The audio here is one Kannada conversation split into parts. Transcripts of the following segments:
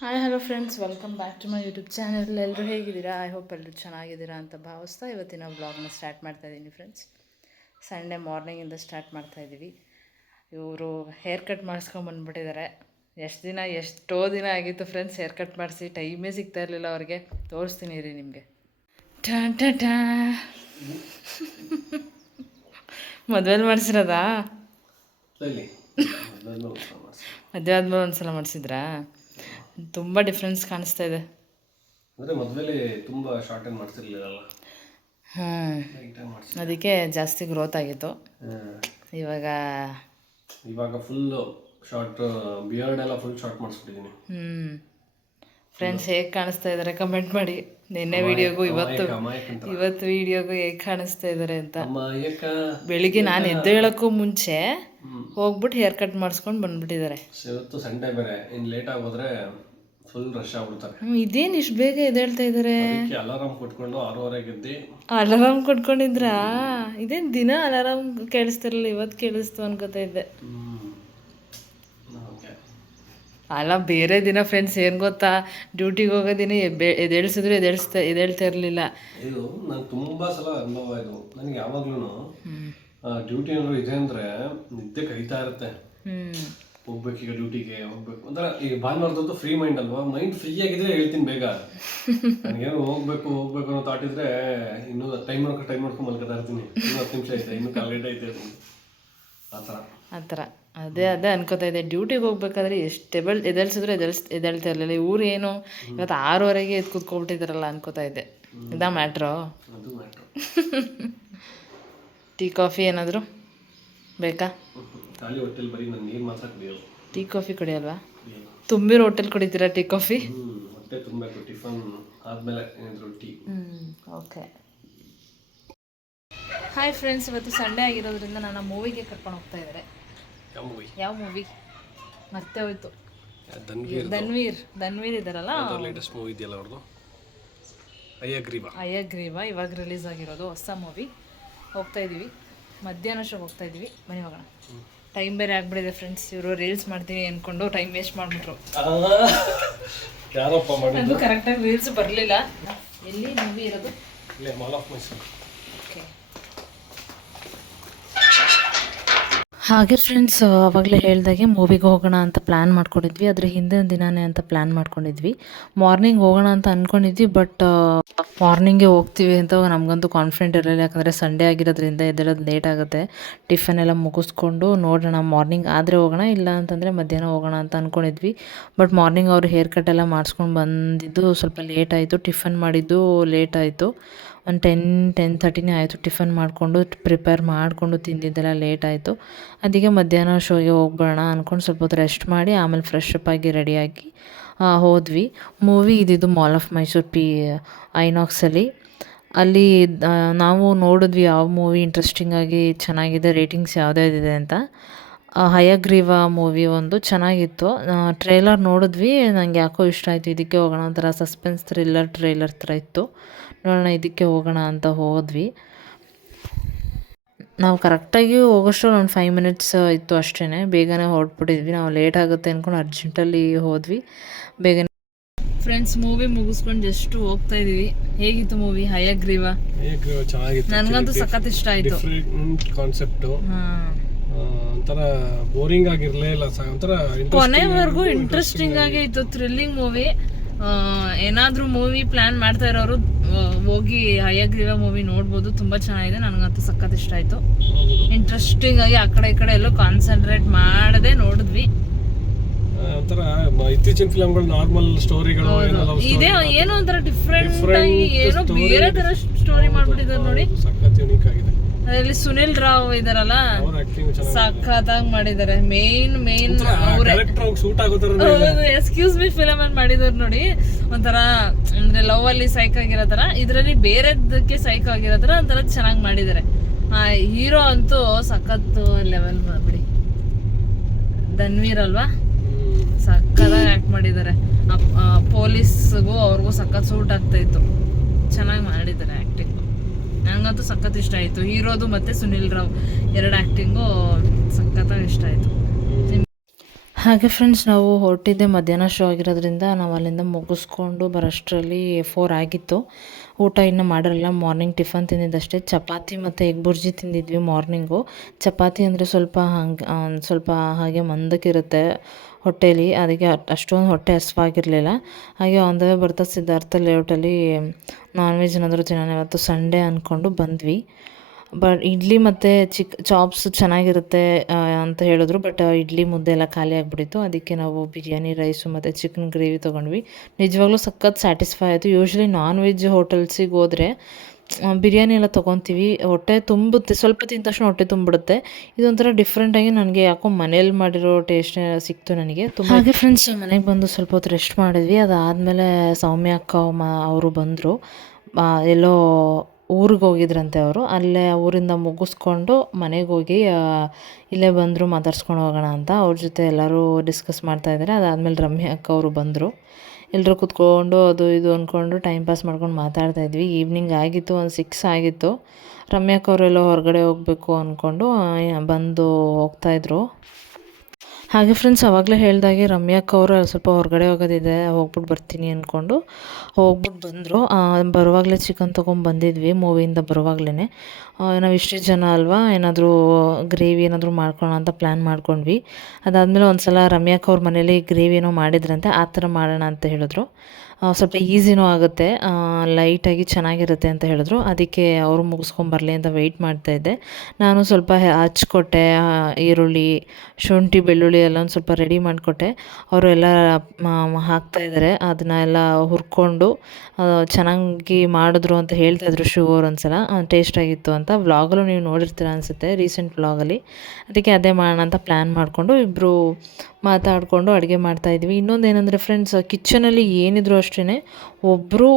Hi hello friends, welcome back to my YouTube channel. ಎಲ್ಲರೂ ಹೇಗಿದ್ದೀರಾ? ಐ ಹೋಪ್ ಎಲ್ಲರೂ ಚೆನ್ನಾಗಿದ್ದೀರಾ ಅಂತ ಭಾವಿಸ್ತಾ ಇವತ್ತಿನ ವ್ಲಾಗ್ನ ಸ್ಟಾರ್ಟ್ ಮಾಡ್ತಾಯಿದ್ದೀನಿ ಫ್ರೆಂಡ್ಸ್. ಸಂಡೇ ಮಾರ್ನಿಂಗಿಂದ ಸ್ಟಾರ್ಟ್ ಮಾಡ್ತಾಯಿದ್ದೀವಿ. ಇವರು ಹೇರ್ ಕಟ್ ಮಾಡಿಸ್ಕೊಂಬಂದ್ಬಿಟ್ಟಿದ್ದಾರೆ. ಎಷ್ಟೋ ದಿನ ಆಗಿತ್ತು ಫ್ರೆಂಡ್ಸ್ ಹೇರ್ ಕಟ್ ಮಾಡಿಸಿ, ಟೈಮೇ ಸಿಗ್ತಾ ಇರಲಿಲ್ಲ ಅವ್ರಿಗೆ. ತೋರಿಸ್ತೀನಿ ರೀ ನಿಮಗೆ. ಟಾ ಟಾ ಟಾ ಮದುವೆಲಿ ಮಾಡಿಸಿರೋದಾ? ಮದುವೆ ಆದ್ಮೇಲೆ ಒಂದ್ಸಲ ಮಾಡಿಸಿದ್ರಾ? ತುಂಬ ಡಿಫ್ರೆನ್ಸ್ ಕಾಣಿಸ್ತಾ ಇದೆ. ಅಂದರೆ ಮದುವೆಲಿ ತುಂಬ ಶಾರ್ಟ್ ಏನು ಮಾಡಿಸಿರ್ಲಿಲ್ಲ. ಅದಕ್ಕೆ ಜಾಸ್ತಿ ಗ್ರೋತ್ ಆಗಿತ್ತು. ಇವಾಗ ಫುಲ್ಲು ಶಾರ್ಟ್, ಬಿಯರ್ಡ್ ಎಲ್ಲ ಫುಲ್ ಶಾರ್ಟ್ ಮಾಡಿಸ್ಬಿಟ್ಟಿದ್ದೀನಿ. ಫ್ರೆಂಡ್ಸ್ ಹೇಗೆ ಕಾಣಿಸ್ತಾ ಇದ್ದಾರೆ ಕಮೆಂಟ್ ಮಾಡಿ. ನಿನ್ನೆ ವಿಡಿಯೋಗೂ ಇವತ್ತು ವಿಡಿಯೋಗೂ ಹೇಗೆ ಕಾಣಿಸ್ತಾ ಇದ್ದಾರೆ ಅಂತ. ಬೆಳಿಗ್ಗೆ ನಾನು ಎದ್ದೇಳಕ್ಕೂ ಮುಂಚೆ ಹೋಗ್ಬಿಟ್ಟು ಹೇರ್ ಕಟ್ ಮಾಡಿಸ್ಕೊಂಡು ಬಂದ್ಬಿಟ್ಟಿದ್ದಾರೆ. ಇವತ್ತು ಸಂಡೇ ಬೇರೆ, ಇನ್ನು ಲೇಟಾಗಿ ಹೋದರೆ ಫುಲ್ ರಶ್ ಆಗ್ಬಿಡ್ತಾರೆ. ಇದೇನು ಇಷ್ಟು ಬೇಗ ಎದ್ದೇಳ್ತಾ ಇದ್ದಾರೆ? ಅಲಾರಾಮ್ ಕೊಟ್ಕೊಂಡು 6:30ಗೆ ಎದ್ದು. ಅಲಾರಾಮ್ ಕೊಟ್ಕೊಂಡಿದ್ರಾ? ಇದೇನು ದಿನ ಅಲಾರಾಮ್ ಕೇಳಿಸ್ತಿರಲಿಲ್ಲ, ಇವತ್ತು ಕೇಳಿಸ್ತು ಅನ್ಕೋತಾ ಇದ್ದೆ. ಅಲ್ಲ, ಬೇರೆ ದಿನ ಫ್ರೆಂಡ್ಸ್ ಏನು ಗೊತ್ತಾ, ಡ್ಯೂಟಿಗೆ ಹೋಗೋ ದಿನ ಎದ್ದೇಳ್ಸಿದ್ರು ಎದ್ದೇಳ್ತಾ ಇರಲಿಲ್ಲ. ಇದು ನಂಗೆ ತುಂಬ ಸಲ ಅನುಭವ. ಇದು ನನಗೆ ಯಾವಾಗ್ಲೂ ಡ್ಯೂಟಿ ಏನಾದ್ರು ಇದೆ ಅಂದರೆ ನಿದ್ದೆ ಕರೀತಾ ಇರುತ್ತೆ. ಹೋಗ್ಬೇಕೀಗ ಡ್ಯೂಟಿಗೆ ಹೋಗ್ಬೇಕು ಒಂಥರ. ಈ ಭಾನುವಾರದಂತೂ ಫ್ರೀ ಮೈಂಡ್ ಅಲ್ವಾ, ಮೈಂಡ್ ಫ್ರೀ ಆಗಿದ್ರೆ ಹೇಳ್ತೀನಿ ಬೇಗ. ನನಗೇನು ಹೋಗ್ಬೇಕು ಅನ್ನೋ ಥಾಟ್ ಇದ್ರೆ ಇನ್ನೂ ಟೈಮ್ ಮಾಡ್ಕೊಂಡು ಮಲ್ಕೊತಾ ಇರ್ತೀನಿ. ಇನ್ನೂ 10 ನಿಮಿಷ ಐತೆ, ಇನ್ನೂ ಕಾಲೇಟ್ ಐತೆ, ಆ ಥರ ಅದೇ ಅನ್ಕೋತಾ ಇದೆ. ಡ್ಯೂಟಿಗೆ ಹೋಗ್ಬೇಕಾದ್ರೆ ಎಷ್ಟು ಎದ್ದೇಳ್ಸಿದ್ರು ಎದ್ದೇಳ್ತಾ ಇರಲಿಲ್ಲ. ಇವ್ರು ಏನು ಇವತ್ತು 6:30ಗೆ ಎದ್ದು ಕೂತ್ಕೊಬಿಟ್ಟಿದ್ದಾರಲ್ಲ ಅನ್ಕೋತಾ ಇದ್ದೆ. ಇದಾ ಮ್ಯಾಟ್ರು? ಅದು ಮ್ಯಾಟ್ರು. ಟೀ ಕಾಫಿ ಏನಾದರೂ ಬೇಕಾ? ಖಾಲಿ ಹೋಟೆಲ್ ಬರೀ ನಾನು ನೀರು ಮಾತ್ರ ಕುಡಿಯೋದು. ಟೀ ಕಾಫಿ ಕುಡಿಯಲ್ವಾ? ತುಂಬಿರೋ ಹೋಟೆಲ್ ಕುಡಿತೀರಾ ಟೀ ಕಾಫಿ? ಹೊಟ್ಟೆ ತುಂಬಬೇಕು. ಟಿಫನ್ ಆದಮೇಲೆ ಏನಾದರೂ ಟೀ. ಓಕೆ. ಹಾಯ್ ಫ್ರೆಂಡ್ಸ್, ಇವತ್ತು ಸಂಡೇ ಆಗಿರೋದ್ರಿಂದ ನನ್ನ ಮೂವಿಗೆ ಕರ್ಕೊಂಡು ಹೋಗ್ತಾ ಇದ್ದಾರೆ. ಯಾವ ಮೂವಿ ಮತ್ತೆ ಹೋಯ್ತು? ಧನ್ವೀರ್ ಇದ್ದಾರಲ್ಲ, ಲೇಟೆಸ್ಟ್ ಮೂವಿ ಇದೆಯಲ್ಲ ಅವ್ರದ್ದು, ಅಯ್ಯಗ್ರೀವ. ಇವಾಗ ರಿಲೀಸ್ ಆಗಿರೋದು ಹೊಸ ಮೂವಿ. ಹೋಗ್ತಾ ಇದ್ದೀವಿ, ಮಧ್ಯಾಹ್ನ ಶೋ ಹೋಗ್ತಾ ಇದ್ದೀವಿ. ಬನ್ನಿ ಹೋಗೋಣ. ಟೈಮ್ ಬೇರೆ ಆಗ್ಬಿಟ್ಟಿದೆ ಫ್ರೆಂಡ್ಸ್. ಇವರು ರೀಲ್ಸ್ ಮಾಡ್ತೀವಿ ಅಂದ್ಕೊಂಡು ಟೈಮ್ ವೇಸ್ಟ್ ಮಾಡಿಬಿಟ್ರು. ಅದು ಕರೆಕ್ಟಾಗಿ ರೀಲ್ಸ್ ಬರಲಿಲ್ಲ. ಎಲ್ಲಿ ಮೂವಿ ಇರೋದು? Mall of Mysuru. ಓಕೆ. ಹಾಗೆ ಫ್ರೆಂಡ್ಸ್, ಆವಾಗಲೇ ಹೇಳ್ದಾಗೆ ಮೂವಿಗೆ ಹೋಗೋಣ ಅಂತ ಪ್ಲ್ಯಾನ್ ಮಾಡ್ಕೊಂಡಿದ್ವಿ. ಅದ್ರ ಹಿಂದಿನ ದಿನನೇ ಅಂತ ಪ್ಲ್ಯಾನ್ ಮಾಡ್ಕೊಂಡಿದ್ವಿ. ಮಾರ್ನಿಂಗ್ ಹೋಗೋಣ ಅಂತ ಅಂದ್ಕೊಂಡಿದ್ವಿ, ಬಟ್ ಮಾರ್ನಿಂಗೇ ಹೋಗ್ತೀವಿ ಅಂತ ನಮಗಂತೂ ಕಾನ್ಫಿಡೆಂಟ್ ಇರಲಿಲ್ಲ. ಯಾಕಂದರೆ ಸಂಡೇ ಆಗಿರೋದ್ರಿಂದ ಎದ್ದೇಳೋದು ಲೇಟ್ ಆಗುತ್ತೆ. ಟಿಫನ್ ಎಲ್ಲ ಮುಗಿಸ್ಕೊಂಡು ನೋಡೋಣ, ಮಾರ್ನಿಂಗ್ ಆದರೆ ಹೋಗೋಣ, ಇಲ್ಲ ಅಂತಂದರೆ ಮಧ್ಯಾಹ್ನ ಹೋಗೋಣ ಅಂತ ಅಂದ್ಕೊಂಡಿದ್ವಿ. ಬಟ್ ಮಾರ್ನಿಂಗ್ ಅವರು ಹೇರ್ ಕಟ್ ಎಲ್ಲ ಮಾಡಿಸ್ಕೊಂಡು ಬಂದಿದ್ದು ಸ್ವಲ್ಪ ಲೇಟ್ ಆಯಿತು. ಟಿಫನ್ ಮಾಡಿದ್ದು ಲೇಟ್ ಆಯಿತು. ಒಂದು 10-10:30 ಆಯಿತು. ಟಿಫನ್ ಮಾಡಿಕೊಂಡು ಪ್ರಿಪೇರ್ ಮಾಡಿಕೊಂಡು ತಿಂದಿದ್ದೆಲ್ಲ ಲೇಟ್ ಆಯಿತು. ಅದಕ್ಕೆ ಮಧ್ಯಾಹ್ನ ಶೋಗೆ ಹೋಗ್ಬೇಡ ಅಂದ್ಕೊಂಡು ಸ್ವಲ್ಪ ಹೊತ್ತು ರೆಸ್ಟ್ ಮಾಡಿ ಆಮೇಲೆ ಫ್ರೆಶ್ ಅಪ್ ಆಗಿ ರೆಡಿಯಾಗಿ ಹೋದ್ವಿ. ಮೂವಿ ಇದ್ದಿದ್ದು ಮಾಲ್ ಆಫ್ ಮೈಸೂರು ಐನಾಕ್ಸಲ್ಲಿ. ಅಲ್ಲಿ ನಾವು ನೋಡಿದ್ವಿ ಯಾವ ಮೂವಿ ಇಂಟ್ರೆಸ್ಟಿಂಗಾಗಿ ಚೆನ್ನಾಗಿದೆ, ರೇಟಿಂಗ್ಸ್ ಯಾವುದ್ಯಾವ್ದಿದೆ ಅಂತ. ಹಯಗ್ರೀವ ಮೂವಿ ಒಂದು ಚೆನ್ನಾಗಿತ್ತು. ಟ್ರೇಲರ್ ನೋಡಿದ್ವಿ, ನನಗೆ ಯಾಕೋ ಇಷ್ಟ ಆಯಿತು. ಇದಕ್ಕೆ ಹೋಗೋಣ, ಒಂಥರ ಸಸ್ಪೆನ್ಸ್ ಥ್ರಿಲ್ಲರ್ ಟ್ರೇಲರ್ ಥರ ಇತ್ತು. ನೋಡೋಣ ಇದಕ್ಕೆ ಹೋಗೋಣ ಅಂತ ಹೋದ್ವಿ. ನಾವು ಕರೆಕ್ಟಾಗಿ ಹೋಗೋಷ್ಟ್ರಲ್ಲಿ ಒಂದು 5 ಮಿನಿಟ್ಸ್ ಇತ್ತು ಅಷ್ಟೇ. ಬೇಗನೆ ಹೊರಟ್ಬಿಟ್ಟಿದ್ವಿ. ನಾವು ಲೇಟ್ ಆಗುತ್ತೆ ಅಂದ್ಕೊಂಡು ಅರ್ಜೆಂಟಲ್ಲಿ ಹೋದ್ವಿ ಬೇಗನೆ. ಫ್ರೆಂಡ್ಸ್, ಮೂವಿ ಮುಗಿಸ್ಕೊಂಡು ಜಸ್ಟ್ ಹೋಗ್ತಾ ಇದೀವಿ. ಹೇಗಿತ್ತು ಮೂವಿ ಹಯಗ್ರೀವ? ಚೆನ್ನಾಗಿತ್ತು. ನನಗಂತೂ ಸಖತ್ ಇಷ್ಟ ಆಯಿತು. ಕಾನ್ಸೆಪ್ಟು ಒಂಥರ ಬೋರಿಂಗ್ ಆಗಿರಲಿಲ್ಲ, ಒಂಥರ ಕೊನೆವರೆಗೂ ಇಂಟ್ರೆಸ್ಟಿಂಗ್ ಆಗಿ ಇತ್ತು. Thrilling movie. ಏನಾದರೂ ಮೂವಿ ಪ್ಲ್ಯಾನ್ ಮಾಡ್ತಾ ಇರೋರು ಹೋಗಿ ಹಯಗ್ರೀವ ಮೂವಿ ನೋಡ್ಬೋದು. ತುಂಬ ಚೆನ್ನಾಗಿದೆ. ನನಗಂತೂ ಸಖತ್ ಇಷ್ಟ ಆಯಿತು. ಇಂಟ್ರೆಸ್ಟಿಂಗ್ ಆಗಿ ಆ ಕಡೆ ಈ ಕಡೆ ಎಲ್ಲೋ ಕಾನ್ಸಂಟ್ರೇಟ್ ಮಾಡದೆ ನೋಡಿದ್ವಿ. ಒಂಥರ ಇತ್ತೀಚಿನ ಫಿಲಮ್ಗಳು ನಾರ್ಮಲ್ ಸ್ಟೋರಿಗಳು ಇದೇ ಏನೋ ಒಂಥರ ಡಿಫ್ರೆಂಟ್ ಆಗಿ ಏನೋ ಬೇರೆ ತರ ಸ್ಟೋರಿ ಮಾಡ್ಬಿಟ್ಟಿದ್ದಾರೆ ನೋಡಿ. ಸಖತ್ ಯೂನಿಕ್ ಆಗಿದೆ. ಅದರಲ್ಲಿ ಸುನಿಲ್ ರಾವ್ ಇದಾರಲ್ಲ, ಸಖತ್ತಾಗಿ ಮಾಡಿದ್ದಾರೆ. ಮೇನ್ ಎಕ್ಸ್ಕ್ಯೂಸ್ ಮಿ ಫಿಲಮ್ ಅಲ್ಲಿ ಮಾಡಿದಾರೆ ನೋಡಿ. ಒಂಥರ ಅಂದ್ರೆ ಲವ್ ಅಲ್ಲಿ ಸೈಕ್ ಆಗಿರೋ ತರ, ಇದರಲ್ಲಿ ಬೇರೆದಕ್ಕೆ ಸೈಕ್ ಆಗಿರೋ ತರ ಒಂಥರ ಚೆನ್ನಾಗಿ ಮಾಡಿದ್ದಾರೆ. ಹೀರೋ ಅಂತೂ ಸಖತ್ ಲೆವೆಲ್ ಬಿಡಿ. ಧನ್ವೀರ್ ಅಲ್ವಾ, ಸಖತ್ತಾಗಿ ಆ್ಯಕ್ಟ್ ಮಾಡಿದ್ದಾರೆ. ಪೊಲೀಸ್ಗೂ ಅವ್ರಿಗೂ ಸಖತ್ ಸೂಟ್ ಆಗ್ತಾ ಇತ್ತು. ಚೆನ್ನಾಗಿ ಮಾಡಿದ್ದಾರೆ ಆ್ಯಕ್ಟಿಂಗು. ನನಗಂತೂ ಸಖತ್ ಇಷ್ಟ ಆಯಿತು. ಹೀರೋದು ಮತ್ತು ಸುನಿಲ್ ರಾವ್ ಎರಡು ಆ್ಯಕ್ಟಿಂಗು ಸಖತ್ತಾಗಿ ಇಷ್ಟ ಆಯಿತು. ಹಾಗೆ ಫ್ರೆಂಡ್ಸ್ ನಾವು ಹೊರಟಿದ್ದೆ ಮಧ್ಯಾಹ್ನ ಶೋ ಆಗಿರೋದ್ರಿಂದ ನಾವು ಅಲ್ಲಿಂದ ಮುಗಿಸ್ಕೊಂಡು ಬರೋಷ್ಟರಲ್ಲಿ 4 ಆಗಿತ್ತು. ಊಟ ಇನ್ನೂ ಮಾಡಿರಲಿಲ್ಲ. Morning tiffin ತಿಂದಿದ್ದಷ್ಟೇ. ಚಪಾತಿ ಮತ್ತು ಎಗ್ ಬುರ್ಜಿ ತಿಂದಿದ್ವಿ ಮಾರ್ನಿಂಗು. ಚಪಾತಿ ಅಂದರೆ ಸ್ವಲ್ಪ ಸ್ವಲ್ಪ ಹಾಗೆ ಮಂದಕ್ಕಿರುತ್ತೆ ಹೊಟ್ಟೇಲಿ, ಅದಕ್ಕೆ ಅಷ್ಟೊಂದು ಹೊಟ್ಟೆ ಹಸಿವಾಗಿರಲಿಲ್ಲ. ಹಾಗೆ ಆನ್ ದ ವೇ ಬರ್ತಾ ಸಿದ್ಧಾರ್ಥ ಲೇಔಟಲ್ಲಿ ನಾನ್ ವೆಜ್ ಏನಾದರೂ ತಿನ್ನೋಣ, ಇವತ್ತು ಸಂಡೇ ಅಂದ್ಕೊಂಡು ಬಂದ್ವಿ. ಬಟ್ ಇಡ್ಲಿ ಮತ್ತು ಚಾಪ್ಸ್ ಚೆನ್ನಾಗಿರುತ್ತೆ ಅಂತ ಹೇಳಿದ್ರು. ಬಟ್ ಇಡ್ಲಿ ಮುದ್ದೆ ಎಲ್ಲ ಖಾಲಿ ಆಗಿಬಿಟ್ಟಿತ್ತು. ಅದಕ್ಕೆ ನಾವು ಬಿರಿಯಾನಿ ರೈಸು ಮತ್ತು ಚಿಕನ್ ಗ್ರೇವಿ ತೊಗೊಂಡ್ವಿ. ನಿಜವಾಗ್ಲೂ ಸಖತ್ ಸ್ಯಾಟಿಸ್ಫೈ ಆಯಿತು. ಯೂಶ್ವಲಿ ನಾನ್ ವೆಜ್ ಹೋಟೆಲ್ಸಿಗೆ ಹೋದರೆ ಬಿರಿಯಾನಿ ಎಲ್ಲ ತೊಗೊತೀವಿ, ಹೊಟ್ಟೆ ತುಂಬುತ್ತೆ, ಸ್ವಲ್ಪ ತಿಂದ ತಕ್ಷಣ ಹೊಟ್ಟೆ ತುಂಬಿಡುತ್ತೆ. ಇದೊಂಥರ ಡಿಫ್ರೆಂಟಾಗಿ ನನಗೆ ಯಾಕೋ ಮನೇಲಿ ಮಾಡಿರೋ ಟೇಸ್ಟ್ ಸಿಕ್ತು ನನಗೆ ತುಂಬ. ಹಾಗೆ ಫ್ರೆಂಡ್ಸ್ ಮನೆಗೆ ಬಂದು ಸ್ವಲ್ಪ ಹೊತ್ತು ರೆಸ್ಟ್ ಮಾಡಿದ್ವಿ. ಅದಾದಮೇಲೆ ಸೌಮ್ಯ ಅಕ್ಕ ಅವರು ಬಂದರು. ಎಲ್ಲೋ ಊರಿಗೆ ಹೋಗಿದ್ರಂತೆ ಅವರು. ಅಲ್ಲೇ ಊರಿಂದ ಮುಗಿಸ್ಕೊಂಡು ಮನೆಗೆ ಹೋಗಿ ಇಲ್ಲೇ ಬಂದರು ಮಾತಾಡ್ಸ್ಕೊಂಡು ಹೋಗೋಣ ಅಂತ. ಅವ್ರ ಜೊತೆ ಎಲ್ಲರೂ ಡಿಸ್ಕಸ್ ಮಾಡ್ತಾಯಿದ್ದಾರೆ. ಅದಾದಮೇಲೆ ರಮ್ಯಾ ಅಕ್ಕ ಅವರು ಬಂದರು. ಎಲ್ಲರೂ ಕೂತ್ಕೊಂಡು ಅದು ಇದು ಅಂದ್ಕೊಂಡು ಟೈಮ್ ಪಾಸ್ ಮಾಡ್ಕೊಂಡು ಮಾತಾಡ್ತಾಯಿದ್ವಿ. ಈವ್ನಿಂಗ್ ಆಗಿತ್ತು, ಒಂದು 6 ಆಗಿತ್ತು. ರಮ್ಯಾ ಅಕ್ಕ ಅವರೆಲ್ಲೋ ಹೊರಗಡೆ ಹೋಗಬೇಕು ಅಂದ್ಕೊಂಡು ಬಂದು ಹೋಗ್ತಾಯಿದ್ರು. ಹಾಗೆ ಫ್ರೆಂಡ್ಸ್ ಆವಾಗಲೇ ಹೇಳ್ದಾಗೆ ರಮ್ಯಾ ಅಕ್ಕ ಅವರು ಸ್ವಲ್ಪ ಹೊರಗಡೆ ಹೋಗೋದಿದೆ, ಹೋಗ್ಬಿಟ್ಟು ಬರ್ತೀನಿ ಅಂದ್ಕೊಂಡು ಹೋಗ್ಬಿಟ್ಟು ಬಂದರು. ಬರುವಾಗಲೇ ಚಿಕನ್ ತೊಗೊಂಬಂದಿದ್ವಿ, ಮೂವಿಯಿಂದ ಬರುವಾಗಲೇ. ನಾವು ಇಷ್ಟೇ ಜನ ಅಲ್ವಾ, ಏನಾದರೂ ಗ್ರೇವಿ ಏನಾದರೂ ಮಾಡ್ಕೊಳ್ಳೋಣ ಅಂತ ಪ್ಲ್ಯಾನ್ ಮಾಡ್ಕೊಂಡ್ವಿ. ಅದಾದಮೇಲೆ ಒಂದು ಸಲ ರಮ್ಯಾ ಅಕ್ಕ ಅವ್ರ ಮನೇಲಿ ಗ್ರೇವಿ ಏನೋ ಮಾಡಿದ್ರಂತೆ, ಆ ಥರ ಮಾಡೋಣ ಅಂತ ಹೇಳಿದ್ರು. ಸ್ವಲ್ಪ ಈಸಿನೂ ಆಗುತ್ತೆ, ಲೈಟಾಗಿ ಚೆನ್ನಾಗಿರುತ್ತೆ ಅಂತ ಹೇಳಿದ್ರು. ಅದಕ್ಕೆ ಅವರು ಮುಗಿಸ್ಕೊಂಬರಲಿ ಅಂತ ವೆಯ್ಟ್ ಮಾಡ್ತಾಯಿದ್ದೆ. ನಾನು ಸ್ವಲ್ಪ ಹಚ್ಕೊಟ್ಟೆ, ಈರುಳ್ಳಿ, ಶುಂಠಿ, ಬೆಳ್ಳುಳ್ಳಿ ಎಲ್ಲ ಒಂದು ಸ್ವಲ್ಪ ರೆಡಿ ಮಾಡಿಕೊಟ್ಟೆ. ಅವರು ಎಲ್ಲ ಹಾಕ್ತಾಯಿದ್ದಾರೆ. ಅದನ್ನ ಎಲ್ಲ ಹುರ್ಕೊಂಡು ಚೆನ್ನಾಗಿ ಮಾಡಿದ್ರು ಅಂತ ಹೇಳ್ತಾಯಿದ್ರು ಶಿವ ಅವ್ರು ಒಂದು ಸಲ. ಟೇಸ್ಟಾಗಿತ್ತು ಅಂತ ವ್ಲಾಗಲ್ಲೂ ನೀವು ನೋಡಿರ್ತೀರ ಅನಿಸುತ್ತೆ, ರೀಸೆಂಟ್ ವ್ಲಾಗಲ್ಲಿ. ಅದಕ್ಕೆ ಅದೇ ಮಾಡೋಣ ಅಂತ ಪ್ಲ್ಯಾನ್ ಮಾಡಿಕೊಂಡು ಇಬ್ಬರು ಮಾತಾಡಿಕೊಂಡು ಅಡುಗೆ ಮಾಡ್ತಾಯಿದ್ವಿ. ಇನ್ನೊಂದು ಏನಂದರೆ ಫ್ರೆಂಡ್ಸ್, ಕಿಚನಲ್ಲಿ ಏನಿದ್ರು ಅಷ್ಟೇ ಒಬ್ಬರು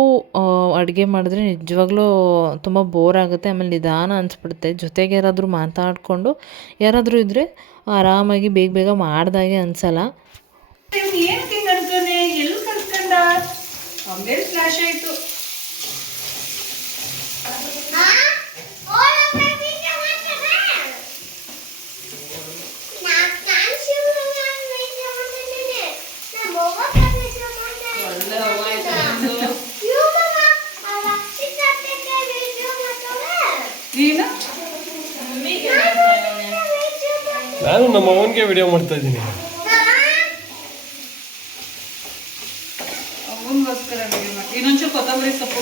ಅಡುಗೆ ಮಾಡಿದ್ರೆ ನಿಜವಾಗ್ಲೂ ತುಂಬ ಬೋರ್ ಆಗುತ್ತೆ, ಆಮೇಲೆ ನಿಧಾನ ಅನಿಸ್ಬಿಡುತ್ತೆ. ಜೊತೆಗೆ ಯಾರಾದರೂ ಮಾತಾಡಿಕೊಂಡು ಯಾರಾದರೂ ಇದ್ದರೆ ಆರಾಮಾಗಿ ಬೇಗ ಬೇಗ ಮಾಡ್ದಾಗೆ ಅನಿಸಲ್ಲ. ಫ್ಲಾಶ್ ಆಯಿತು. ನಾನು ನಮ್ಮ ಅವನಿಗೆ ವಿಡಿಯೋ ಮಾಡ್ತಾ ಇದ್ದೀನಿ. ಅವನಿಗೋಸ್ಕರ ಇನ್ನೊಂಚೂರು ಕೊತ್ತಂಬರಿ ಸೊಪ್ಪು.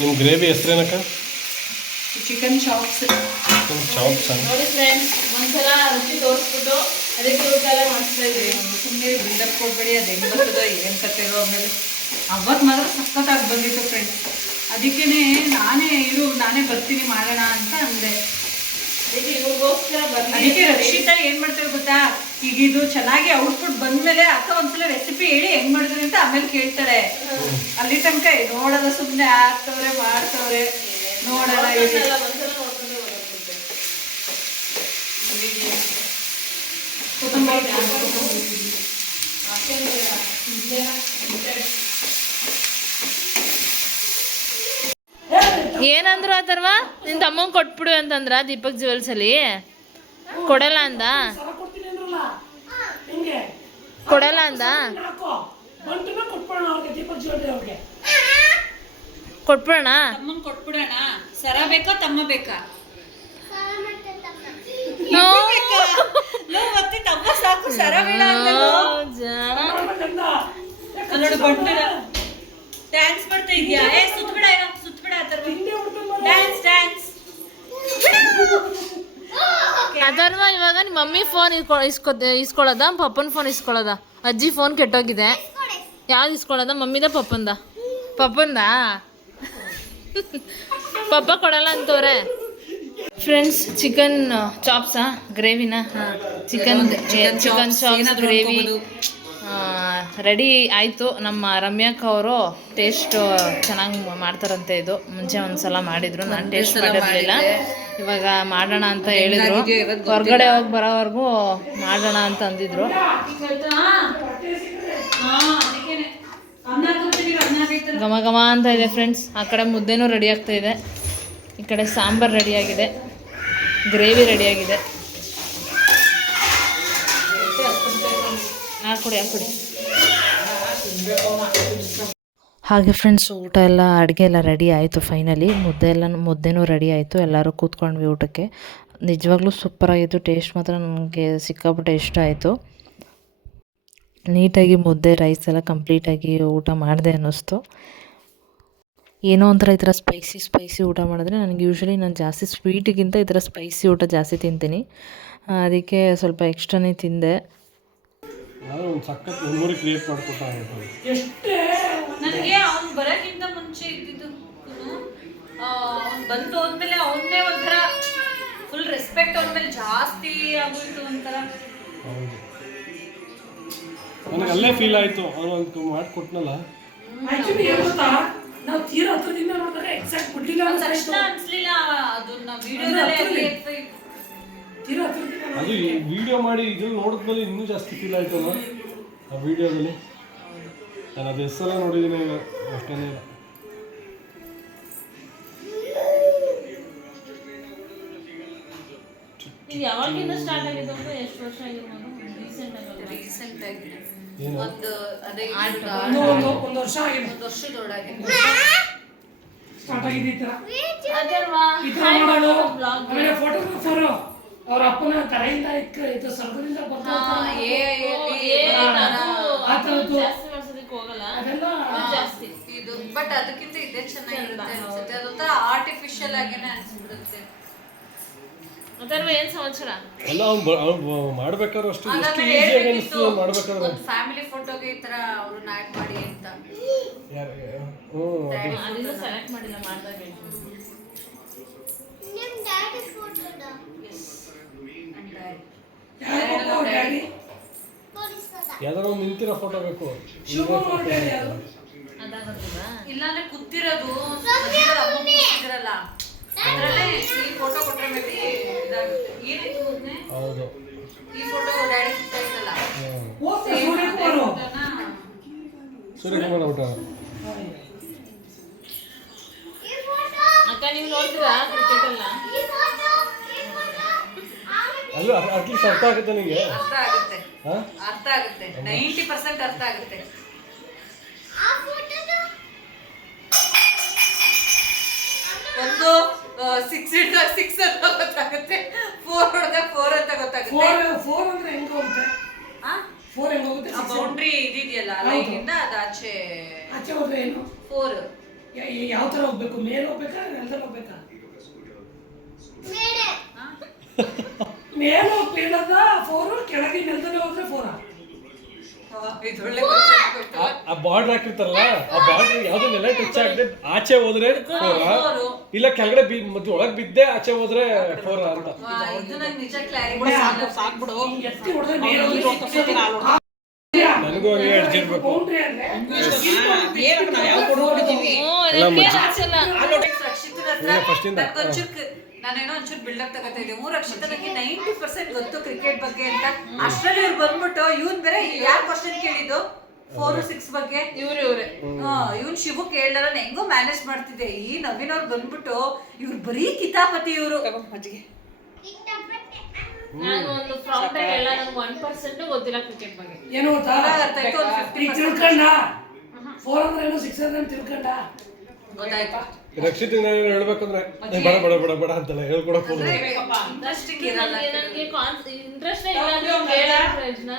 ನಿಮ್ಮ ಗ್ರೇವಿ ಹೆಸರೇನಕ್ಕ? Chicken chops. ಚಾಪ್ಸ್ ನೋಡಿ ಫ್ರೆಂಡ್ಸ್, ಒಂದ್ಸಲ ರುಚಿ ತೋರಿಸ್ಬಿಟ್ಟು ಅದಕ್ಕೆ ಊಟ ಎಲ್ಲ ಮಾಡಿಸ್ತಾ ಇದ್ದೀವಿ. ಸುಮ್ಮನೆ ಬಿಲ್ಡಪ್ ಕೊಡ್ಬೇಡಿ, ಅದು ಹೆಂಗೆ ಬರ್ತದೋ ಏನು ಕತೆರೋ. ಆಮೇಲೆ ಅವತ್ತು ಮಾತ್ರ ಸಖತ್ತಾಗಿ ಬಂದಿತ್ತು ಫ್ರೆಂಡ್ಸ್. ಅದಕ್ಕೇ ನಾನೇ ಬರ್ತೀನಿ ಮಾಡೋಣ ಅಂತ ಅಂದೆ. ಅದಕ್ಕೆ ರಕ್ಷಿತಾ ಏನು ಮಾಡ್ತಾರೆ ಗೊತ್ತಾ, ಈಗ ಇದು ಚೆನ್ನಾಗಿ ಔಟ್ಪುಟ್ ಬಂದಮೇಲೆ ಅಕ್ಕ ಒಂದ್ಸಲ ರೆಸಿಪಿ ಹೇಳಿ ಹೆಂಗ್ ಮಾಡಿದ್ರಿ ಅಂತ ಆಮೇಲೆ ಕೇಳ್ತಾಳೆ. ಅಲ್ಲಿ ತನಕ ನೋಡೋದ ಸುಮ್ಮನೆ ಆಗ್ತವ್ರೆ ಮಾಡ್ತವ್ರೆ ನೋಡೋಣ. ಏನಂದ್ರು ಅಥರ್ವ, ನಿನ್ನ ತಮ್ಮಂಗೆ ಕೊಟ್ಬಿಡು ಅಂತಂದ್ರ ದೀಪಕ್ ಜ್ಯುವೆಲ್ಸಲ್ಲಿ. ಕೊಡಲ್ಲ ಅಂದ, ಕೊಡಲ್ಲ ಅಂದ. ಕೊಟ್ಬಿಡೋಣ, ತಮ್ಮಂಗೆ ಕೊಟ್ಬಿಡೋಣ. ಸರ ಬೇಕಾ ತಮ್ಮ ಬೇಕಾ? ತಮ್ಮ ಸಾಕು, ಸರ ಬೇಡ ಅಂತ ನೋಡಿ. ಬಂಟನ ಡ್ಯಾನ್ಸ್ ಮಾಡ್ತಾ ಇದೆಯಾ? ಸುತ್ತಬಿಡ ಡ್ಯಾನ್ಸ್ ಡ್ಯಾನ್ಸ್. ಅಥರ್ವ ಇವಾಗ ನಿಮ್ಮ ಮಮ್ಮಿ ಫೋನ್ ಇಸ್ಕೊಳ್ಳೋದ, ಪಪ್ಪನ ಫೋನ್ ಇಸ್ಕೊಳ್ಳೋದ? ಅಜ್ಜಿ ಫೋನ್ ಕೆಟ್ಟೋಗಿದೆ. ಯಾವ್ದು ಇಸ್ಕೊಳ್ಳೋದ, ಮಮ್ಮಿದ ಪಪ್ಪಂದ? ಪಪ್ಪಂದ. ಪಪ್ಪ ಕೊಡಲ್ಲ ಅಂತವ್ರೆ. ಫ್ರೆಂಡ್ಸ್, ಚಿಕನ್ ಚಾಪ್ಸಾ ಗ್ರೇವಿನ? ಚಿಕನ್ ಚಾಪ್ಸ್ ಗ್ರೇವಿ ರೆಡಿ ಆಯಿತು. ನಮ್ಮ ರಮ್ಯಾಕ್ಕ ಅವರು ಟೇಸ್ಟ್ ಚೆನ್ನಾಗಿ ಮಾಡ್ತಾರಂತೆ. ಇದು ಮುಂಚೆ ಒಂದ್ಸಲ ಮಾಡಿದ್ರು, ನಾನು ಟೇಸ್ಟ್ ಮಾಡಿರಲಿಲ್ಲ. ಇವಾಗ ಮಾಡೋಣ ಅಂತ ಹೇಳಿದರು. ಹೊರಗಡೆ ಹೋಗಿ ಬರೋವರೆಗೂ ಮಾಡೋಣ ಅಂತ ಅಂದಿದ್ರು. ಘಮ ಘಮ ಅಂತ ಇದೆ ಫ್ರೆಂಡ್ಸ್. ಆ ಕಡೆ ಮುದ್ದೆನೂ ರೆಡಿ ಆಗ್ತಾ ಇದೆ. ಕಡೆ ಸಾಂಬಾರು ರೆಡಿಯಾಗಿದೆ, ಗ್ರೇವಿ ರೆಡಿಯಾಗಿದೆ. ಹಾಕ್ಕೊಡಿ. ಹಾಗೆ ಫ್ರೆಂಡ್ಸ್, ಊಟ ಎಲ್ಲ ಅಡುಗೆ ಎಲ್ಲ ರೆಡಿ ಆಯಿತು. ಫೈನಲಿ ಮುದ್ದೆನೂ ರೆಡಿ ಆಯಿತು. ಎಲ್ಲರೂ ಕೂತ್ಕೊಂಡ್ವಿ ಊಟಕ್ಕೆ. ನಿಜವಾಗ್ಲೂ ಸೂಪರಾಗಿತ್ತು. ಟೇಸ್ಟ್ ಮಾತ್ರ ನನಗೆ ಸಿಕ್ಕಾಪಟ್ಟೆ ಇಷ್ಟ ಆಯಿತು. ನೀಟಾಗಿ ಮುದ್ದೆ ರೈಸ್ ಎಲ್ಲ ಕಂಪ್ಲೀಟಾಗಿ ಊಟ ಮಾಡಿದೆ ಅನ್ನಿಸ್ತು. ಏನೋ ಒಂಥರ ಈ ಥರ ಸ್ಪೈಸಿ ಊಟ ಮಾಡಿದ್ರೆ ನನಗೆ ಯೂಶ್ವಲಿ ನಾನು ಜಾಸ್ತಿ ಸ್ವೀಟಿಗಿಂತ ಈ ಥರ ಸ್ಪೈಸಿ ಊಟ ಜಾಸ್ತಿ ತಿಂತೀನಿ. ಅದಕ್ಕೆ ಸ್ವಲ್ಪ ಎಕ್ಸ್ಟ್ರಾನೇ ತಿಂದೆ. ಒಂದು ಸಖತ್ ಮೆಮೊರಿ ಕ್ರಿಯೇಟ್ ಮಾಡಿಕೊಟ್ಟ. ನನಗೆ ಅವ್ನು ಬರೋಕ್ಕಿಂತ ಮುಂಚೆ ಇದ್ದಿದ್ದು ಅವ್ನು ಬಂದು ಹೋದ್ಮೇಲೆ ಅವನ್ನೇ ಒಂಥರ ಫುಲ್ ರೆಸ್ಪೆಕ್ಟ್ ಅವನ ಮೇಲೆ ಜಾಸ್ತಿ ಆಗೋಯ್ತು ಒಂಥರ. ಹೌದು, ನನಗೆ ಅಲ್ಲೇ ಫೀಲ್ ಆಯಿತು. ಅವನು ಮಾಡಿಕೊಟ್ನಲ್ಲ. ಆಕ್ಚುಲಿ ಏನು ಗೊತ್ತಾ, ನಾವು ತೀರಾ ಹತ್ರದಿಂದ ನೋಡಿದಾಗ ಎಕ್ಸಾಕ್ಟ್ ಬಿಡ್ಲಿಲ್ಲ ತಕ್ಷಣ ಅನ್ಸ್ಲಿಲ್ಲ. ಅದನ್ನ ವಿಡಿಯೋದಲ್ಲೇ ತೀರಾ ಹತ್ರದಿಂದ ಅದು ವಿಡಿಯೋ ಮಾಡಿ ಇದ್ರಲ್ಲಿ ನೋಡಿದ್ಮೇಲೆ ಇನ್ನೂ ಜಾಸ್ತಿ ಫೀಲ್ ಆಯ್ತಲ್ಲ ಆ ವಿಡಿಯೋದಲ್ಲಿ. ನಾನು ಅದು ಎಷ್ಟೆಲ್ಲ ನೋಡಿದ್ದೀನಿ ಈಗ, ಅಷ್ಟೇನೇ ಇಲ್ಲ. ಇದು ಯಾವಾಗಿಂದ ಸ್ಟಾರ್ಟ್ ಆಗಿದೆ ಅಂದ್ರೆ ಎಷ್ಟು ವರ್ಷ ಆಗಿದೆ? ರೀಸೆಂಟ್ ಆಗಿ ಏನು ಒಂದು ಅದೇ ಒಂದು ವರ್ಷ ಆಗಿದೆ, ಒಂದು ವರ್ಷದೊಳಗೆ ಸ್ಟಾರ್ಟ್ ಆಗಿದೆ ಈ ತರ ಅದಲ್ವಾ? ಈ ತರ ಮಾಡೋದು. ಆಮೇಲೆ ಫೋಟೋಗ್ರಾಫರ್ ಅವ್ರ ಅಪ್ಪನ ತಲೆಯಿಂದ ಇದು ಸ್ವರ್ಗದಿಂದ ಬರ್ತಾ ಆ ಥರದ್ದು ಅದೆಲ್ಲ ಜಾಸ್ತಿ ಇದು. ಬಟ್ ಅದಕ್ಕಿಂತ ಇದೇ ಚೆನ್ನಾಗಿರುತ್ತೆ ಅನ್ಸುತ್ತೆ. ಅದೊಂಥರ ಆರ್ಟಿಫಿಷಿಯಲ್ ಆಗೇನೆ ಅನ್ಸ್ಬಿಡುತ್ತೆ. ಅದಲ್ವ? ಏನ್ ಸಮಾಚಾರ? ಎಲ್ಲ ಅವ್ನು ಮಾಡ್ಬೇಕಾದ್ರೆ ಅಷ್ಟು ಎಷ್ಟು ಈಸಿಯಾಗಿ ಅನಿಸ್ತು ಮಾಡ್ಬೇಕಾದ್ರೆ. ಒಂದು ಫ್ಯಾಮಿಲಿ ಫೋಟೋಗೆ ಈ ತರ ಅವ್ರನ್ನ ಆಡ್ ಮಾಡಿ ಅಂತ. ಅದನ್ನ ಸೆಲೆಕ್ಟ್ ಮಾಡಿಲ್ಲ, ಮಾಡಿದಾಗ ಡ್ಯಾಡಿ ಯಾವ್ದಾರ ಒಂದು ನಿಂತಿರೋ ಫೋಟೋ ಬೇಕು. ಇಲ್ಲಾಂದ್ರೆ ಕೂತಿರೋದು ಕೂತಿರಲ್ಲ ಅದ್ರಲ್ಲೇ ಈ ಫೋಟೋ ಕೊಟ್ರೆ ಮೇಲೆ ಇದಾಗುತ್ತೆ. ಏನಾಯ್ತು ಮೊನ್ನೆ ಹೌದು, ಈ ಫೋಟೋ ಡ್ಯಾಡಿ ಸಿಗ್ತಾ ಇತ್ತಲ್ಲ, ಸೂರ್ಯಕುಮಾರ್ ಊಟ. ಅಕ್ಕ ನೀವು ನೋಡ್ತೀರಾ ಕ್ರಿಕೆಟ್ ಎಲ್ಲ? ಅಲ್ಲೂ ಅಟ್ಲೀಸ್ಟ್ ಅರ್ಥ ಆಗುತ್ತೆ ನಿಮಗೆ? ಅರ್ಥ ಆಗುತ್ತೆ, ಹಾಂ, ಅರ್ಥ ಆಗುತ್ತೆ. 90% ಅರ್ಥ ಆಗುತ್ತೆ. ಒಂದು 6 ಹಿಡಿದಾಗ 6 ಅಂತ ಗೊತ್ತಾಗುತ್ತೆ, 4 ಹೊಡೆದಾಗ 4 ಅಂತ ಗೊತ್ತಾಗುತ್ತೆ. ಫೋರ್ ಅಂದ್ರೆ ಹೆಂಗ್ ಹೋಗುತ್ತೆ? ಫೋರ್ ಹೆಂಗ್ ಹೋಗುತ್ತೆ? ಬೌಂಡ್ರಿ ಇದೆಯಲ್ಲ ಲೈನಿಂದ ಅದು ಆಚೆ ಆಚೆ ಹೋದ್ರೆ ಏನು? 4 ಯಾವ ತರ ಹೋಗ್ಬೇಕು? ಮೇಲೆ ಹೋಗ್ಬೇಕಾ ನೆಲದಲ್ಲಿ ಹೋಗ್ಬೇಕಾ? ಮೇಲೆ ಹೋಗ್ಬೇಕದ ಫೋರ್, ಕೆಳಗೆ ನೆಲದಲ್ಲಿ ಹೋದ್ರೆ ಫೋರ? ಇದೊಳ್ಳೆ ಕ್ವಶ್ಚನ್. ಆ ಬಾರ್ಡರ್ ಹಾಕಿರ್ತಾರಲ್ಲ, ಆ ಬಾರ್ಡರ್ ಯಾವ್ದು ನೆಲ ಟಚ್ ಆಗದೆ ಆಚೆ ಹೋದ್ರೆ ಫೋರ, ಇಲ್ಲ ಕೆಳಗಡೆ ಮತ್ತೆ ಒಳಗ್ ಬಿದ್ದೆ ಆಚೆ ಹೋದ್ರೆ ಫೋರ ಅಂತ. ಇದು ನಂಗೆ ನಿಜ ಕ್ಲಾರಿಟಿ ಸಾಕ್ಬಿಡು. ಎತ್ತಿ ಹೊಡೆದ್ರೆ ಮೇಲೆ ಹೋದ್ರೆ ನನಗೂ ಹಂಗೆ ಅಡ್ಜಿರ್ಬೇಕು. ಬೌಂಡ್ರಿ ಅಂದ್ರೆ ನಾನೇನೋ ಒಂಚೂರು ಬಿಲ್ಡಪ್ ತಗೋತಾ ಇದ್ದೆ. ರಕ್ಷಿತ ನನಗೆ 90% ಗೊತ್ತು ಕ್ರಿಕೆಟ್ ಬಗ್ಗೆ ಅಂತ. ಅಷ್ಟರಲ್ಲಿ ಇವ್ರು ಬಂದ್ಬಿಟ್ಟು ಇವನ್ ಬೇರೆ ಯಾರು ಕ್ವಶನ್ ಕೇಳಿದ್ದು 4, 6 ಬಗ್ಗೆ ಇವ್ರೆ ಇವನ್ ಶಿವು ಕೇಳಿದಾರ ಹೆಂಗೋ ಮ್ಯಾನೇಜ್ ಮಾಡ್ತಿದ್ದೆ. ಈ ನವೀನ್ ಅವ್ರು ಬಂದ್ಬಿಟ್ಟು ಇವ್ರು ಬರೀ ಕಿತಾಪತಿ. ಇವರು ನಾನು ಒಂದು ಫ್ರಾಡ್ ಎಲ್ಲ ನನಗೆ 1% ಗೊತ್ತಿಲ್ಲ ಕ್ರಿಕೆಟ್ ಬಗ್ಗೆ. ಏನು ಗೊತ್ತಾ, ತಿಳ್ಕೊಂಡ ಫೋರ್ ಅಂದ್ರೆ ಏನು, 6 ಅಂದ್ರೆ ತಿಳ್ಕೊಂಡ ಗೊತ್ತಾಯ್ತಾ? ರಕ್ಷಿತ್ ನಾನು ಹೇಳ್ಬೇಕಂದ್ರೆ ಬಡ ಬಡ ಬಡ ಬಡ ಅಂತಲ್ಲ ಹೇಳ್ಕೊಡಕ್ ಹೋದ್ರೆ ಇಂಟ್ರೆಸ್ಟಿಂಗ್ ಇರಲ್ಲ. ನನಗೆ ಇಂಟ್ರೆಸ್ಟ್ ಇಲ್ಲ ಅಂದ್ರೆ ಕೇಳ ಪ್ರಯೋಜನ.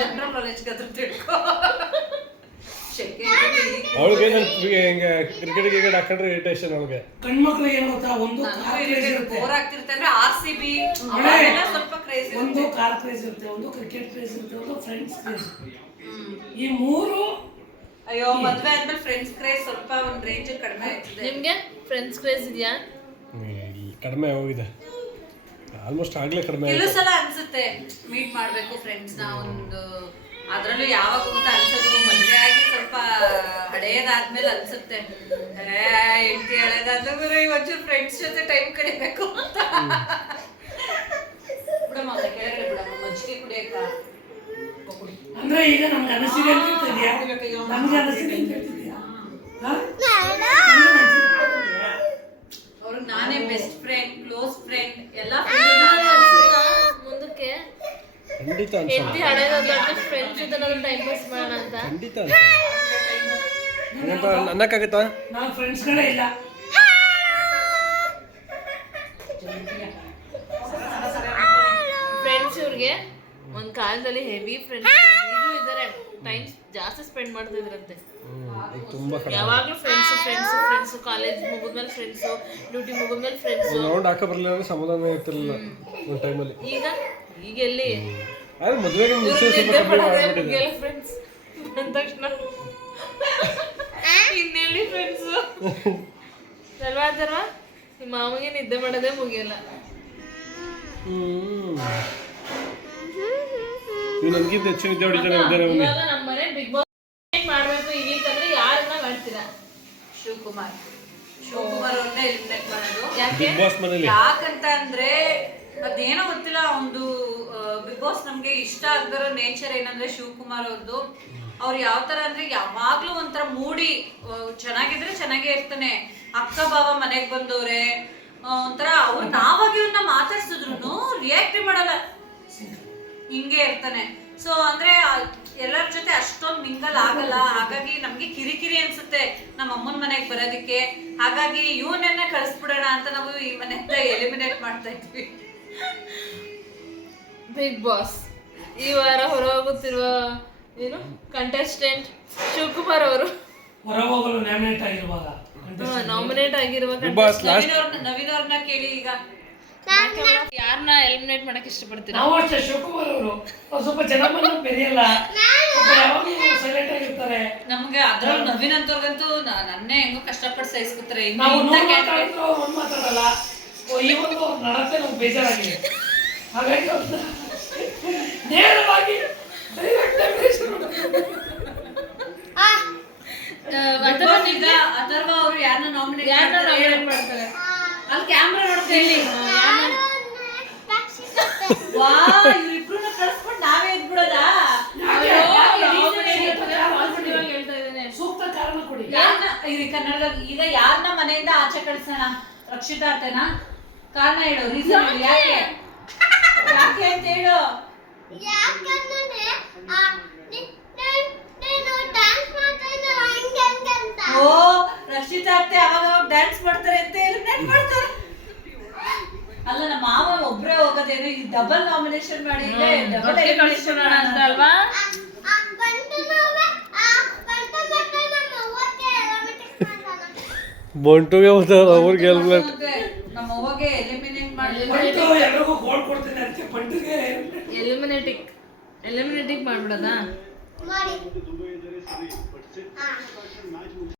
ಜನರಲ್ ನಾಲೆಜ್ ಗದ್ರ ತಿಳ್ಕೊ. ಅವಳಿಗೆ ಹಿಂಗೆ ಕ್ರಿಕೆಟ್ ಗಿಕೆಟ್ ಹಾಕೊಂಡ್ರೆ ಇರಿಟೇಷನ್ ಅವಳಿಗೆ. ಗಂಡ್ಮಕ್ಳಿಗೆ ಏನು ಗೊತ್ತಾ, ಒಂದು ಕಾರ್ ಕ್ರೇಜ್ ಇರುತ್ತೆ, ಬೋರ್ ಆಗ್ತಿರುತ್ತೆ ಅಂದ್ರೆ RCB ಅವೆಲ್ಲ ಸ್ವಲ್ಪ ಕ್ರೇಜ್ ಇರುತ್ತೆ. ಒಂದು ಕಾರ್ ಕ್ರೇಜ್ ಇರುತ್ತೆ, ಒಂದು ಕ್ರಿಕೆಟ್ ಕ್ರೇಜ್ ಇರುತ್ತೆ, ಒಂದು ಫ್ರೆಂಡ್ಸ್ ಕ್ರೇಜ್. ಈ ಮೂರು ಅಯ್ಯೋ ಮದ್ವೆ ಆದ್ಮೇಲೆ ಫ್ರೆಂಡ್ಸ್ ಕ್ರೇಜ್ ಸ್ವಲ್ಪ ಒಂದ್ ರೇಂಜ್ ಕಡಿಮೆ ಆಯ್ತದೆ. ನಿಮ್ಗೆ ಫ್ರೆಂಡ್ಸ್ ಕ್ರೇಜ್ ಇದೆಯಾ? ಕಡಿಮೆ ಹೋಗಿದೆ, ಆಲ್ಮೋಸ್ಟ್ ಆಗ್ಲೇ ಕಡಿಮೆ. ಕೆಲವು ಸಲ ಅನ್ಸುತ್ತೆ ಮೀಟ್ ಮಾಡ್ಬೇಕು ಫ್ರೆಂಡ್ಸ್ ನ ಒಂದು. ಅದ್ರಲ್ಲೂ ಯಾವಾಗ ಅಂತ ಅನ್ಸೋದು ಮದ್ವೆ ಆಗಿ ಸ್ವಲ್ಪ ಹಳೇದಾದ್ಮೇಲೆ ಅನ್ಸುತ್ತೆ ಹೆಂಡತಿ ಹಳೇದಾದ್ರೂ ಗುರು ಒಂಚೂರು ಫ್ರೆಂಡ್ಸ್ ಜೊತೆ ಟೈಮ್ ಕಡಿಬೇಕು ಅಂತ. ಬಿಡಮ್ಮ ಕೆಳಗಡೆ ಬಿಡಮ್ಮ ಮಜ್ಜಿಗೆ ಕುಡಿಯಕ್ಕ. ಅಂದ್ರೆ ಈಗ ನಮ್ಗೆ ಅನಿಸಿದೆ ಅಂತ ಹೇಳ್ತಿದ್ಯಾ? ನಮ್ಗೆ ಅನಿಸಿದೆ ಅಂತ ಹೇಳ್ತಿದ್ಯಾ? ಅವ್ರಿಗೆ ನಾನೇ ಖಂಡಿತ ಹೆಂಡತಿ ಹಳೆಯದೊಂದು ಫ್ರೆಂಡ್ಸ್ ಜೊತೆ ಟೈಮ್ ಪಾಸ್ ಮಾಡೋಣ ಅಂತ. ಖಂಡಿತ ಅನ್ನಕ್ಕಾಗತ್ತಾ? ನಾನು ಫ್ರೆಂಡ್ಸ್ಗಳೇ ಇಲ್ಲ. ಫ್ರೆಂಡ್ಸ್ ಇವ್ರಿಗೆ ಒಂದು ಕಾಲದಲ್ಲಿ ಹೆವಿ ಫ್ರೆಂಡ್ಸ್ ಈಗಲೂ ಇದ್ದಾರೆ, ಟೈಮ್ ಜಾಸ್ತಿ ಸ್ಪೆಂಡ್ ಮಾಡ್ತಿದ್ರಂತೆ. ತುಂಬಾ ಯಾವಾಗಲೂ ಫ್ರೆಂಡ್ಸು ಕಾಲೇಜ್ ಮುಗಿದ್ಮೇಲೆ ಫ್ರೆಂಡ್ಸು, ಡ್ಯೂಟಿ ಮುಗಿದ್ಮೇಲೆ ಫ್ರೆಂಡ್ಸು. ರೌಂಡ್ ಹಾಕ ಬರಲಿಲ್ಲ ಅಂದ್ರೆ ಸಮಾಧಾನ ಇರ್ತಿರ್ಲಿಲ್ಲ ಒಂದು ಟೈಮಲ್ಲಿ. ಈಗ ಎಲ್ಲಿ ಆದ್ರೆ ಮದುವೆಗೆ ಮುಂಚೆ ಸ್ವಲ್ಪ ಕಮ್ಮಿ ಆಗ್ಬಿಟ್ಟಿದೆ. ಫ್ರೆಂಡ್ಸ್ ಬಂದ ತಕ್ಷಣ ಇನ್ನೆಲ್ಲಿ ಫ್ರೆಂಡ್ಸು ಅಲ್ವಾ ನಿಮ್ಮ ಮಾಮಗೆ ನಿದ್ದೆ ಮಾಡೋದೇ ಮುಗಿಯಲ್ಲ. ನೀವು ನನಗಿಂತ ಹೆಚ್ಚು ನಿದ್ದೆ ಹೊಡಿತಾನೆ. ಇವಾಗ ನಮ್ಮ ಮನೆ ಬಿಗ್ ಬಾಸ್ ಮಾಡ್ಬೇಕು ಈ ವೀಕ್ ಅಂದ್ರೆ ಯಾರನ್ನ ಮಾಡ್ತೀರಾ? ಶಿವಕುಮಾರ್ ಅವ್ರನ್ನೇ ಎಲಿಮಿನೇಟ್ ಮಾಡೋದು. ಬಿಗ್ ಬಾಸ್ ಮನೇಲಿ ಯಾಕಂತ ಅಂದ್ರೆ ಅದೇನೋ ಗೊತ್ತಿಲ್ಲ, ಒಂದು ಬಿಗ್ ಬಾಸ್ ನಮ್ಗೆ ಇಷ್ಟ ಆಗದಿರೋ ನೇಚರ್ ಏನಂದ್ರೆ ಶಿವಕುಮಾರ್ ಅವ್ರದ್ದು. ಅವ್ರು ಯಾವ ತರ ಅಂದ್ರೆ ಯಾವಾಗ್ಲೂ ಒಂಥರ ಮೂಡಿ, ಚೆನ್ನಾಗಿದ್ರೆ ಚೆನ್ನಾಗೇ ಇರ್ತಾನೆ. ಅಕ್ಕ ಬಾವ ಮನೆಗ್ ಬಂದವ್ರೆ ಒಂಥರ ಅವ್ರು ನಾವಾಗಿ ಇವ್ರನ್ನ ಮಾತಾಡ್ಸಿದ್ರು ರಿಯಾಕ್ಟ್ ಮಾಡಲ್ಲ, ಹಿಂಗೆ ಇರ್ತಾನೆ. ಸೊ ಅಂದ್ರೆ ಎಲ್ಲರ ಜೊತೆ ಅಷ್ಟೊಂದು ಮಿಂಗಲ್ ಆಗಲ್ಲ. ಹಾಗಾಗಿ ನಮ್ಗೆ ಕಿರಿಕಿರಿ ಅನ್ಸುತ್ತೆ ನಮ್ಮ ಅಮ್ಮನ ಮನೆಗೆ ಬರೋದಕ್ಕೆ. ಹಾಗಾಗಿ ಇವನನ್ನ ಕಳಿಸ್ಬಿಡೋಣ ಅಂತ ನಾವು ಈ ಮನೆಯಿಂದ ಎಲಿಮಿನೇಟ್ ಮಾಡ್ತಾ ಇದ್ವಿ. ಬಿಗ್ ಬಾಸ್ ಈ ವಾರ ಹೊರಹೋಗುತ್ತಿರುವ ಏನು ಕಂಟೆಸ್ಟೆಂಟ್ ಶಿವಕುಮಾರ್ ಅವರು ಹೊರಹೋಗಲು ನಾಮಿನೇಟ್ ಆಗಿರುವಾಗ ನಾಮಿನೇಟ್ ಆಗಿರುವ ನವೀನ್ ಅವ್ರನ್ನ ಕೇಳಿ ಈಗ ಯಾರನ್ನ ಎಲಿಮಿನೇಟ್ ಮಾಡಕ್ ಇಷ್ಟಪಡ್ತೀರಾ? ನಾವು ಅಷ್ಟೇ. ಶಿವಕುಮಾರ್ ಅವರು ಸ್ವಲ್ಪ ಜನ ಬಂದು ಬೆರೆಯಲ್ಲ, ಯಾವಾಗಲೂ ಸೈಲೆಂಟ್ ಆಗಿರ್ತಾರೆ. ನಮ್ಗೆ ಅದ್ರಲ್ಲಿ ನವೀನ್ ಅಂತವ್ರಿಗಂತೂ ನನ್ನೇ ಹೆಂಗೋ ಕಷ್ಟಪಟ್ಟು ಸಹಿಸ್ಕೊತಾರೆ. ನಾವು ಮಾತಾಡಿದ್ರು ಒಂದ್ ಮಾತಾಡಲ್ಲ. ಇವತ್ತು ನಡತೆ ನಮ್ಗೆ ಬೇಜಾರಾಗಿದೆ. ಹಾಗಾಗಿ ನೇರವಾಗಿ ಅಥರ್ವ ಅವರು ಯಾರನ್ನ ನಾಮಿನೇಟ್ ಮಾಡ್ತಾರೆ? ಅಲ್ಲಿ ಕ್ಯಾಮ್ರಾ ನೋಡ್ತಾ ಹೇಳಿ. ಇವ್ರಿಬ್ರು ಕಳ್ಸ್ಬಿಟ್ಟು ನಾವೇ ಇದ್ಬಿಡೋದಾ? ಸೂಕ್ತ ಕಾರಣ ಕೊಡಿ. ಕನ್ನಡದಲ್ಲಿ ಈಗ ಯಾರನ್ನ ಮನೆಯಿಂದ ಆಚೆ ಕಳ್ಸೋಣ? ರಕ್ಷಿತಾ ಅತ್ತೆನಾ? ಕಾರಣ ಹೇಳು, ರೀಸನ್ ಹೇಳು. ಯಾಕೆ ಅಂತ ಹೇಳು. ಓ, ರಕ್ಷಿತಾ ಅತ್ತೆ ಅವಾಗ ಡ್ಯಾನ್ಸ್ ಮಾಡ್ತಾರೆ ಅಂತ ಎಲಿಮಿನೇಟ್ ಮಾಡ್ತಾರೆ. ಅಲ್ಲ, ನಮ್ಮ ಮಾವ ಒಬ್ರೇ ಹೋಗೋದೇನು, ಈ ಡಬಲ್ ನಾಮಿನೇಷನ್ ಮಾಡಿ ಡಬಲ್ ಎಲಿಮಿನೇಷನ್ ಅಂತ ಅಲ್ವಾ? ಬಂಟುಗೆ ಅವ್ರಿಗೆ ನಮ್ಮ ಅವ್ವಗೆ ಎಲಿಮಿನೇಟ್ ಮಾಡಿ ಎಲ್ರಿಗೂ ಗೋಲ್ಡ್ ಕೊಡ್ತೀನಿ ಅದಕ್ಕೆ ಬಂಟುಗೆ ಎಲಿಮಿನೇಟಿಂಗ್ ಮಾಡ್ಬಿಡೋದಾ?